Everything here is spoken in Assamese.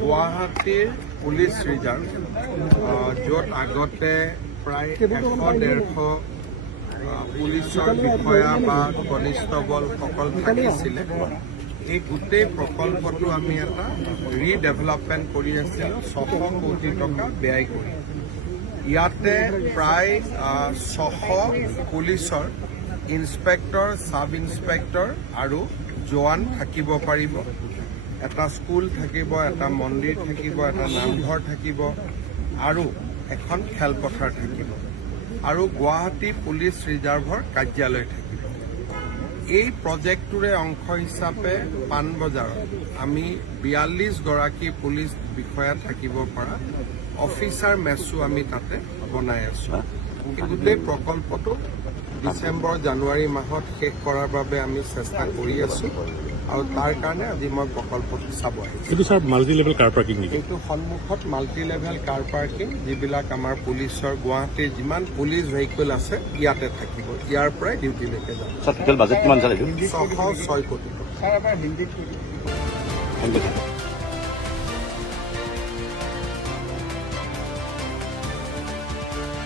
গুৱাহাটীৰ পুলিচ ৰিজাৰ্ভ য'ত আগতে প্ৰায় 100-150 পুলিচৰ বিষয়া বা কনিষ্টবলসকল থাকিছিলে। এই গোটেই প্ৰকল্পটো আমি এটা ৰিডেভেলপমেণ্ট কৰি আছিলোঁ 600 কোটি টকা ব্যয় কৰি। ইয়াতে প্ৰায় 600 পুলিচৰ ইন্সপেক্টৰ, সাব ইন্সপেক্টৰ আৰু জোৱান থাকিব পাৰিব। এটা স্কুল থাকিব, এটা মন্দিৰ থাকিব, এটা নামঘৰ থাকিব আৰু এখন খেলপথাৰ থাকিব আৰু গুৱাহাটী পুলিচ ৰিজাৰ্ভৰ কাৰ্যালয় থাকিব। এই প্ৰজেক্টটোৰে অংশ হিচাপে পাণবজাৰত আমি 42 গৰাকী পুলিচ বিষয়া থাকিব পৰা অফিচাৰ মেছো আমি তাতে বনাই আছো। গোটেই প্ৰকল্পটো ডিচেম্বৰ জানুৱাৰী মাহত শেষ কৰাৰ বাবে আমি চেষ্টা কৰি আছো আৰু তাৰ কাৰণে আজি মই প্ৰকল্পটো চাব আহিছোঁ। এইটো স্যাৰ মাল্টি লেভেল কাৰ পাৰ্কিং নেকি? এইটো সন্মুখত মাল্টি লেভেল কাৰ পাৰ্কিং, যিবিলাক আমাৰ পুলিচৰ গুৱাহাটীৰ যিমান পুলিচ ভেহিকল আছে ইয়াতে থাকিব। ইয়াৰ পৰাই ডিউটিলৈকে যাব। টোটেল বাজেট কিমান চালে? 606 কোটি টকা।